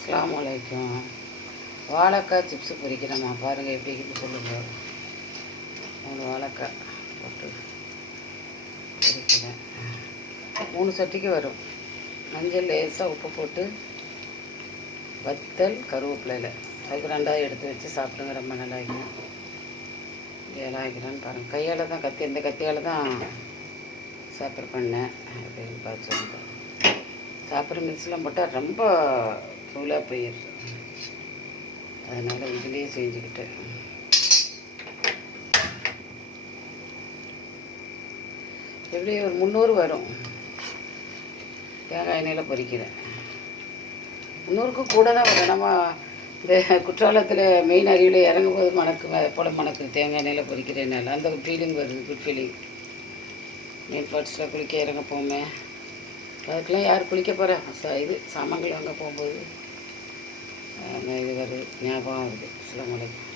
அஸ்ஸலாமு அலைக்கும். வாழைக்காய் சிப்ஸு பொரிக்கிறேம்மா, பாருங்கள் எப்படி இருக்குது சொல்லுங்கள். 3 வாழைக்காய் போட்டு பொரிக்கிறேன். 3 சட்டிக்கு வரும். மஞ்சள் லேசாக உப்பு போட்டு வத்தல் கருவேப்பிலையில் அதுக்கு 2வது எடுத்து வச்சு சாப்பிடுங்க. ரொம்ப நல்லா இருக்கும். இதெல்லாம் வைக்கிறேன்னு பாருங்கள். கையால் தான் இந்த கத்தியால் தான் சாப்பிட்ற பண்ணேன் அப்படின்னு பார்த்து சொல்லுங்கள். சாப்பிட்ற மிக்ஸ்லாம் போட்டால் ரொம்ப தூளாக போயிடுது. அதனால் இதுலேயே செஞ்சுக்கிட்டேன். எப்படி ஒரு 300 வரும். தேங்காய் எண்ணெயில் பொரிக்கிறேன். 300க்கும் கூட தான் வரும். நம்ம இந்த குற்றாலத்தில் மெயின் அருவியில் இறங்கும் போது போல் மணக்குது. தேங்காய் எண்ணெயில் பொரிக்கிறேன்னால அந்த ஃபீலிங் வருது. Good feeling. மீன் பாட்ஸில் குளிக்க இறங்க போமே, அதுக்கெல்லாம் யார் குளிக்க போகிறா? இது சாமான்கள் வாங்க போகும்போது இது வருது, ஞாபகம் வருது. அஸ்ஸலாமு அலைக்கும்.